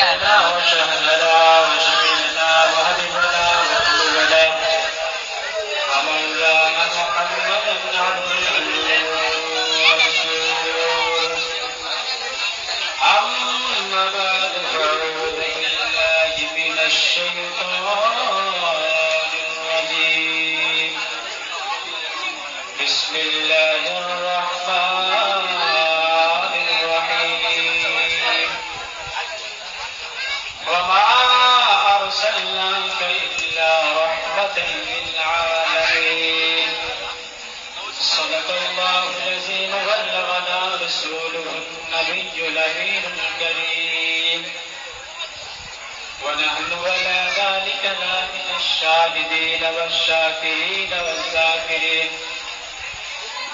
กัน الأمين الكريم. ونحن على ذلك لا من الشاهدين والشاكرين والذاكرين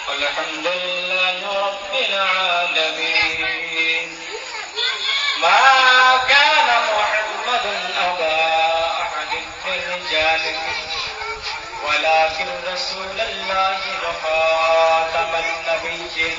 والحمد لله رب العالمين. ما كان محمد أبا أحد من رجالكم ولكن رسول الله وخاتم النبيين.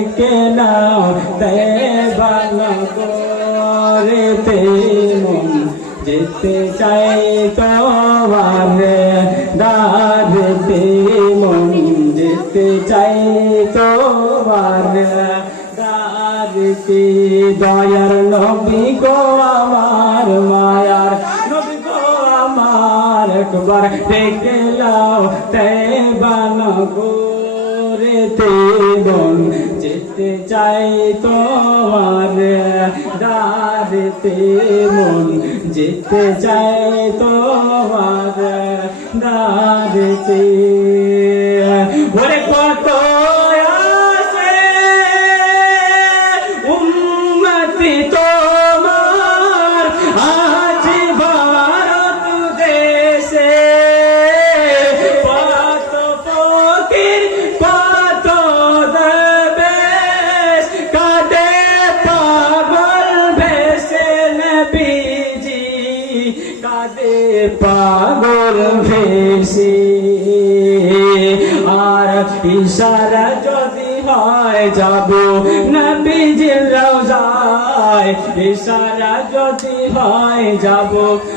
দেখে নাও দেবানা করেতে যেতে চাই তোমার দাঁড়তে মন যেতে চাই তোমার দাঁড়তে দয়ার নবী গো আমার মায়ার নবী গো আমার একবার দেখে লাও তেবানা করেতে মন যেতে চাই তোমার দাঁড়তে মন যেতে চাই তোমার দাঁড়তে ইশারা যদি হয় যাব, নবীজির রওজায়। ইশারা যদি হয় যাব,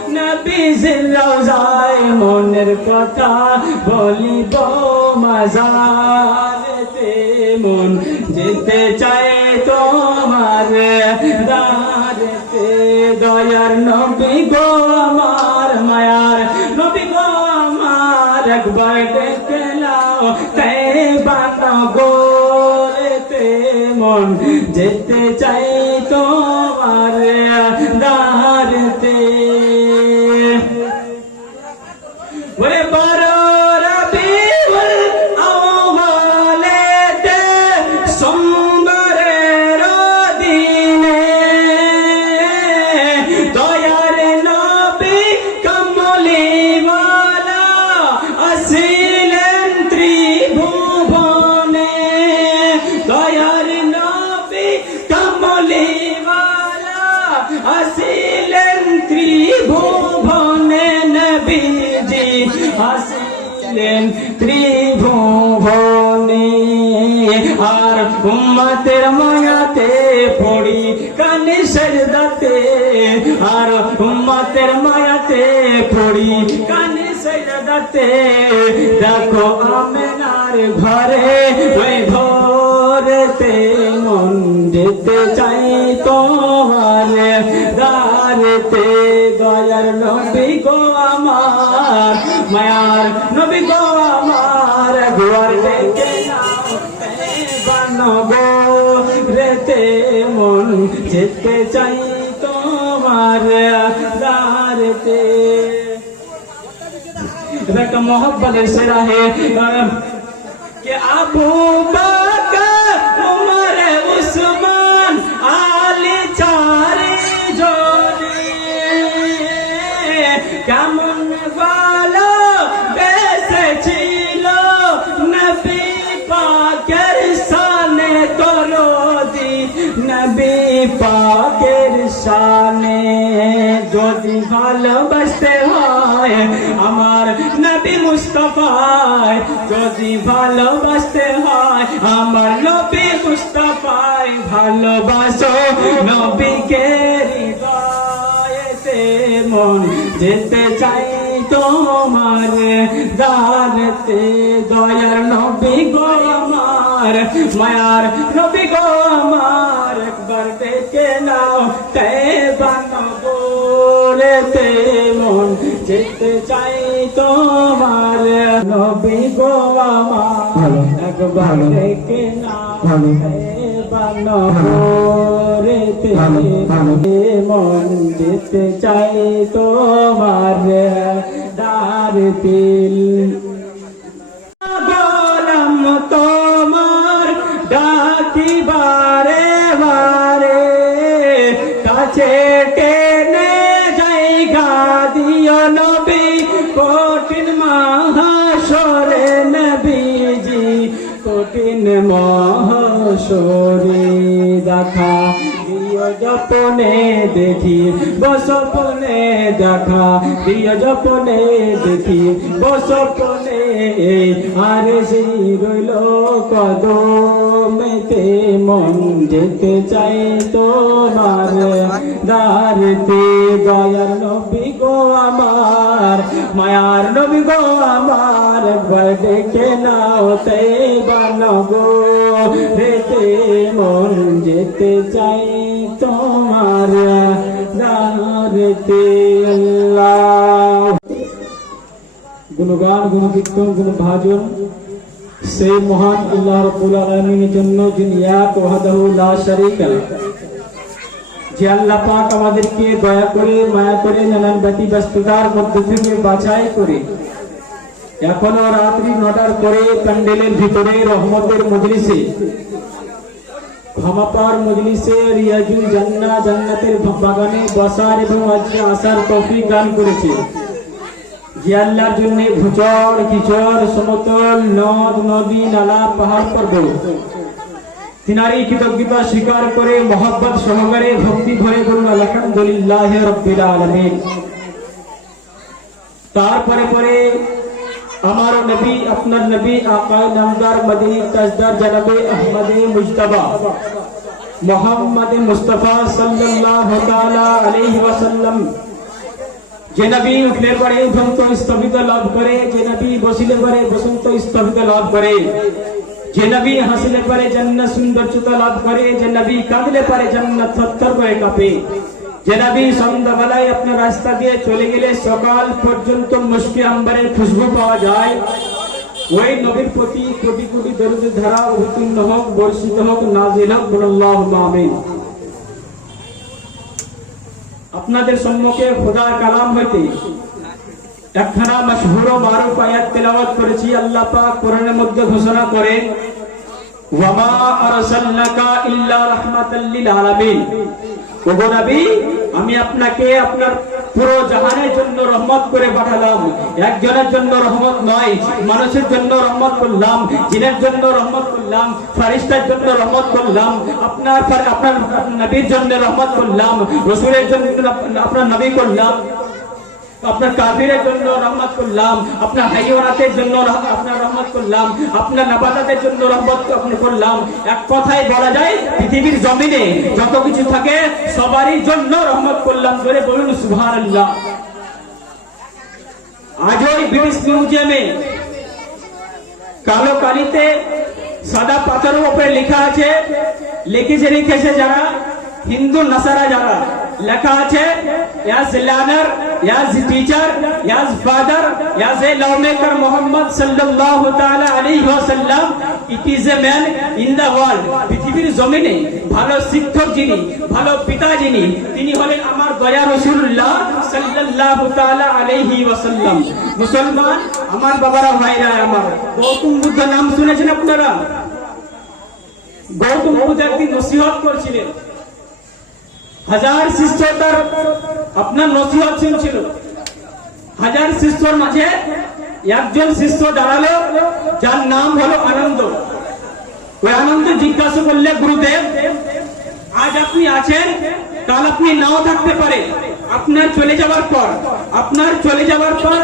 নবীজির রওজায়। মনের কথা বলিব মাজারেতে মন। যেতে চায় তোমার দাঁড়েতে দয়ার নবী গো আমার মায়ার। নবী গো আমার একবার দেখে নাও তাই বানা গোরেতে মন যেতে চাই তোমার দাঁড়তে আসিলেন ত্রিভুবনে, আর উম্মতের মায়াতে পড়ি কানে সজদাতে, আর উম্মতের মায়াতে পড়ি কানে সজদাতে। দেখো আমেনার ঘরে ওই ভোরেতে মন যেতে চাই তোমার দারেতে দয়ার মায়ার নবী গো আমার ঘর দেখে বানগো যেতে চাই তোমার দার রাতে এটা একটা মোহব্বতের সেরা হে कि अबू बकर নবী পাকের সানে যদি ভালোবাসতে হয়, আমার নবী মুস্তফায় যদি ভালোবাসতে হয়, আমার নবী মুস্তফায় ভালোবাসো নবীকে মন যেতে চাই তোমার দারতে দয়ার নবী গো আমার মায়ার নবী গো আমার একবার দেখে নাও তে বানবরেতে মন যেতে চাই তোমার নবী গো আমার একবার দেখে নাও তে বানবরেতে মন যেতে চাই তোমার দার তিল জপনে দেখি বসপনে দেখা প্রিয় জপনে দেখি বসপনে আর সেই রইল কদমেতে মন যেতে চাই তোমার দারতে দয়ার নবী গো আমার, মায়ার নবী গো আমার ডেকে নাও তে বানগো রেতে মন যেতে চাই তোমার দারতে আল্লাহ। গুণগান, গুণকীর্তন, গুণভাজন। সেই মহান আল্লাহ আলামিনের জন্য যিনি এক লা শারীকা যে আল্লাহ পাক আমাদেরকে দয়া করে, মায়া করে নানান ব্যতি ব্যস্ততার মধ্যে থেকে বাছাই করে, এখনও রাত্রি নটার পরে প্যান্ডেলের ভিতরে রহমতের মজলিসে ক্ষমা পাওয়ার মজলিসে রিয়াজুল জান্না জান্নাতের বাগানে বসার এবং আজকে আসার তৌফিক দান করেছে। যে জন্য ভূচর, কিচর, সমতল, নদ, নদী, নালা, পাহাড়, পর্বত। তিনারই কৃতজ্ঞতা স্বীকার করে মোহাব্বত সহকারে ভক্তি ভরে বলুন আলহামদুলিল্লাহ রব্বিল আলামিন। তারপরে পরে আমার নবী, আপনার নবী, আকা, নামদার, মদিনী, তাজদার, জনাবে আহমদে মুজতবা। মোহাম্মদ মুস্তফা সাল্লাল্লাহু তাআলা আলাইহি ওয়াসাল্লাম। যে নবী উঠলে পরে উঠন্ত স্থবিত লাভ করে, যে নবী বসিলে পরে বসন্ত স্থবিত লাভ করে, যে নবী হাসিলে পরে জান্নাত সৌন্দর্যতা লাভ করে, যে নবী কাঁদলে পরে জান্নাত থরথর করে কাঁপে। যে নবী সন্ধ্যাবেলায় আপনার রাস্তা দিয়ে চলে গেলে সকাল পর্যন্ত মুশকি আম্বারের খুশবু পাওয়া যায়। ওই নবীর প্রতি কোটি কোটি দরুদের ধারা অবতীর্ণ হোক, বর্ষিত হোক, নাজিল হোক আমিন। আপনাদের সম্মুখে খোদার কালাম হইতে একখানা মশহুর ও মারুফ আয়াত তেলাওয়াত করেছি, আল্লাহ পাক কোরআনের মধ্যে ঘোষণা করে ওয়ামা আরসালনাকা ইল্লা রাহমাতাল লিল আলামিন। ওগো নবী, আমি আপনাকে আপনার পুরো জাহানের জন্য রহমত করে পাঠালাম। একজনের জন্য রহমত নয়, মানুষের জন্য রহমত করলাম, জিনের জন্য রহমত করলাম, ফারিস্তার জন্য রহমত করলাম, আপনার আপনার নবীর জন্য রহমত করলাম, রসুলের জন্য আপনার নবী করলাম। আপনার কাফিরের জন্য রহমত করলাম, আপনার হাইওয়ানাতের জন্য আপনার রহমত করলাম, আপনার নাবাদাতের জন্য রহমত আপনি করলাম। এক কথায় বলা যায়, পৃথিবীর জমিনে যত কিছু থাকে, সবারই জন্য রহমত করলাম ধরে বলুন সুবহানাল্লাহ। আজ ওই ব্রিটিশ মিউজিয়ামে কালো কালিতে সাদা পাথরের উপরে লেখা আছে, লিখেছে লিখেছে যারা, হিন্দু, নাসারা যারা লেখা আছে as learner as teacher as father as a maker Muhammad সাল্লাল্লাহু তাআলা আলাইহি ওয়াসাল্লাম it is a man in the world পৃথিবীর জমিনে ভালো শিক্ষক যিনি ভালো পিতা যিনি তিনি হলেন আমার দয়া রসুল্লাহ সাল্লাল্লাহু তাআলা আলাইহি ওয়াসাল্লাম মুসলমান আমার বাবারা ভাইরা আমার গৌতম বুদ্ধ নাম শুনেছেন আপনারা গৌতম বুদ্ধ একদিন নসিহত করছিলেন হাজার শিষ্য তার আপনার নসিহত শুনছিল। হাজার শিষ্যর মাঝে একজন শিষ্য দাঁড়াল, যার নাম হলো আনন্দ। ওই আনন্দ জিজ্ঞাসা করলে, গুরুদেব, আজ আপনি আছেন, কাল আপনি নাও থাকতে পারে আপনার চলে যাওয়ার পর, আপনার চলে যাওয়ার পর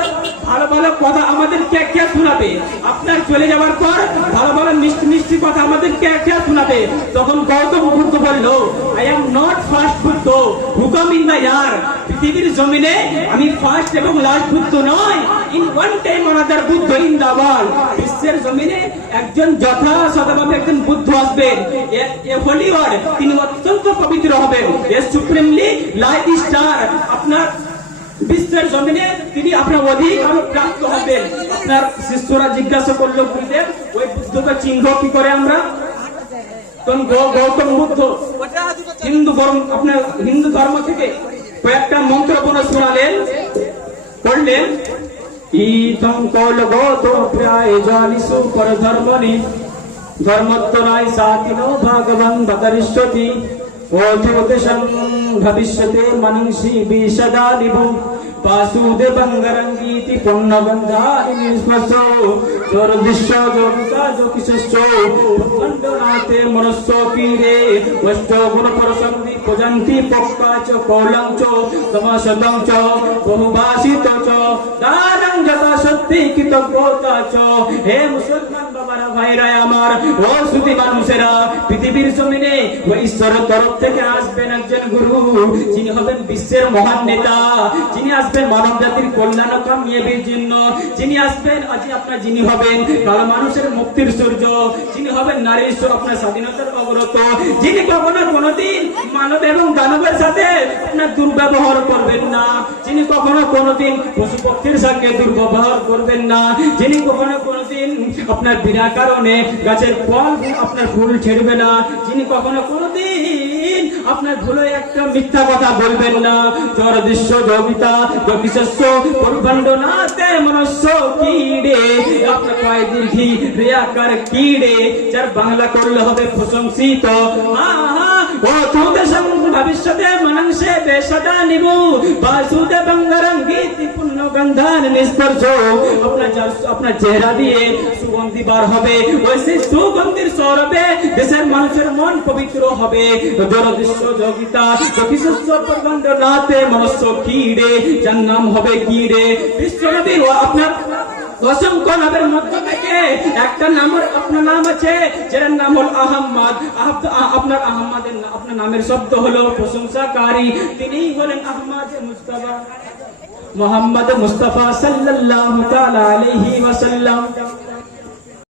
ভালো ভালো কথা আমাদের কে কে শোনাবে? আপনার চলে যাওয়ার পর ভালো ভালো মিষ্টি মিষ্টি কথা আমাদের কে কে শোনাবে? তখন গৌতম বুদ্ধ বলল I am not fast Buddha পৃথিবীর জমিনে আমি ফার্স্ট এবং লাস্ট বুদ্ধ নয়। In one time Buddha in বিশ্বের জমিনে একজন যথাযথভাবে একজন বুদ্ধ আসবেন এ- হোলি তিনি অত্যন্ত পবিত্র হবেন। এ লাইট স্টার আপনার বিশ্বের জমিনে তিনি আপনার অধিক প্রাপ্ত হবেন। আপনার শিষ্যরা জিজ্ঞাসা করল, গুরুদেব, ওই বুদ্ধকে চিহ্ন কি করে আমরা? তখন গৌতম বুদ্ধ হিন্দু আপনার হিন্দু ধর্ম থেকে কয়েকটা মন্ত্র বলে শোনালেন। পড়লেন ভবিষ্যতে মনীষী বিষদা নিভু বাসুদেবঙ্গরঙ্গীতি পুণ্যবন্ধানি নিষ্পসো দুর্দিশ্য যোগিতা জ্যোতিষশ্চ খণ্ডনাথে মনস্য পীরে অষ্ট গুণ পরসন্দি পূজন্তি পক্কা চ কৌলং চ তমসদং চ বহুভাষিত চ দানং যথা সত্যি কৃতজ্ঞতা চ হে মুসলমান ভাইরা আমার ও মানুষেরা, পৃথিবীর জমিনে ঈশ্বরের তরফ থেকে আসবেন একজন গুরু, যিনি হবেন বিশ্বের মহান নেতা, যিনি আসবেন মানব জাতির কল্যাণ কামিয়াবির জন্য যিনি আসবেন, আজ আপনার যিনি হবেন কালো মানুষের মুক্তির সূর্য, যিনি হবেন স্ব- আপনার স্বাধীনতার অবরত যিনি কখনো কোনোদিন মানব এবং দানবের সাথে আপনার দুর্ব্যবহার করবেন না, যিনি কখনো কোনোদিন পশু পক্ষীর সঙ্গে দুর্ব্যবহার করবেন না, যিনি কখনো কোনোদিন আপনার বিনা কারণে গাছের ফল আপনার ফুল ছেড়বে না। যিনি কখনো কোনোদিন আপনার ভুলে একটা মিথ্যা কথা বলবেন না। জর দৃশ্য জবিতা জবিশস্য পরিবণ্ড নাতে মনস্য কিড়ে, আপনার পায়ে দীর্ঘি রেয়াকার কিড়ে, যার বাংলা করলে হবে প্রশংসিত। আহা! সুগন্ধি বার দেশের মানুষের মন পবিত্র হবে নাতে মনস্য কিড়ে যার হবে কিড়ে বিশ্বনবী ও আপনার অসংখ্য নামের মধ্য থেকে একটা নামের আপনার নাম আছে যার নাম হল আহম্মদ। আহ- আহ- আপনার আহম্মদের আপনার নামের শব্দ হলো প্রশংসাকারী। তিনিই হলেন আহমদ মুস্তফা। মোহাম্মদ মুস্তফা সাল্লাল্লাহু তাআলা আলাইহি ওয়াসাল্লাম।